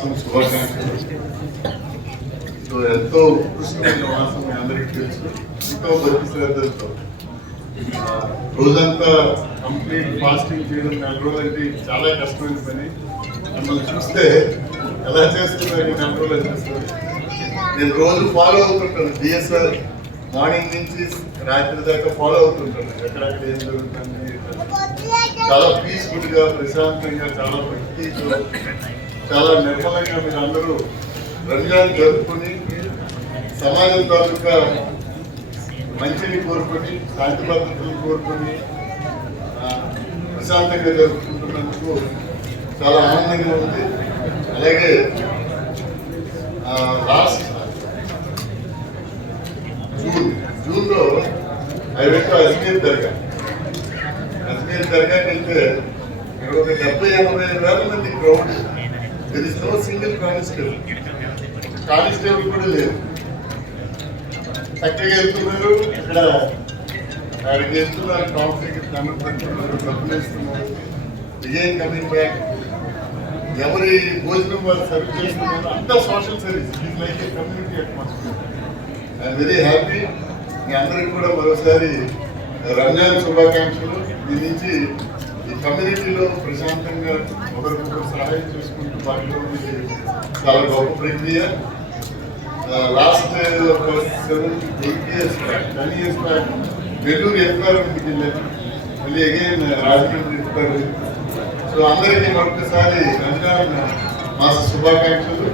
శుభాకాంక్షలు. సో ఎంతో ఉత్కృష్టమైన వాసం మీ అందరికీ తెలుసు. ఎంతో భక్తి శ్రద్ధలతో రోజంతా కంప్లీట్ ఫాస్టింగ్ చేయడం 4 రోజులు అంటే చాలా కష్టమైన పని. మిమ్మల్ని చూస్తే ఎలా చేస్తున్నారు ఈ 4 రోజులు అనిపిస్తుంది. నేను రోజు ఫాలో అవుతుంటాను. డిఎస్ఆర్ మార్నింగ్ నుంచి రాత్రి దాకా ఫాలో అవుతుంటాను. ఎక్కడెక్కడ ఏం జరుగుతుంది, చాలా పీస్ఫుల్ గా ప్రశాంతంగా చాలా భక్తితో చాలా నిర్మలంగా మీరు అందరూ రంజాన్ జరుపుకొని సమాజం తాలూకా మంచిని కోరుకొని శాంతి భద్రతలు కోరుకొని ప్రశాంతంగా జరుపుకుంటున్నందుకు చాలా ఆనందంగా ఉంది. అలాగే లాస్ట్ జూన్లో ఐవెంటో అజ్మీర్ దర్గాకి వెళ్తే ఇక్కడ ఒక 70-80 వేల మంది crowd. There is no single constable కూడా లేదు. చక్కగా వెళ్తున్నారు. ఇక్కడ అక్కడికి వెళ్తున్నారు, ట్రాఫిక్ కనుక్కుంటున్నారు, డబ్బులు ఇస్తున్నారు. Begin coming back. ఎవరి భోజనం వాళ్ళు సర్వ్ చేస్తున్నారు. అంతా social service. It like a community atmosphere. I'm very happy. మీ అందరికి కూడా మరోసారి రంజాన్ శుభాకాంక్షలు. దీని నుంచి ఈ కమ్యూనిటీలో ప్రశాంతంగా ఒకరికొకరు సహాయం చేసుకుంటూ పాటలో చాలా గొప్ప ప్రక్రియ. Last 7-8 years back, 10 years back Nellore ఎఫ్ఆర్ఎంకి వెళ్ళారు. మళ్ళీ అగైన్ రాజమండ్రి ఎఫ్ఆర్. సో అందరికీ మరొకసారి రంజాన్ మాస శుభాకాంక్షలు.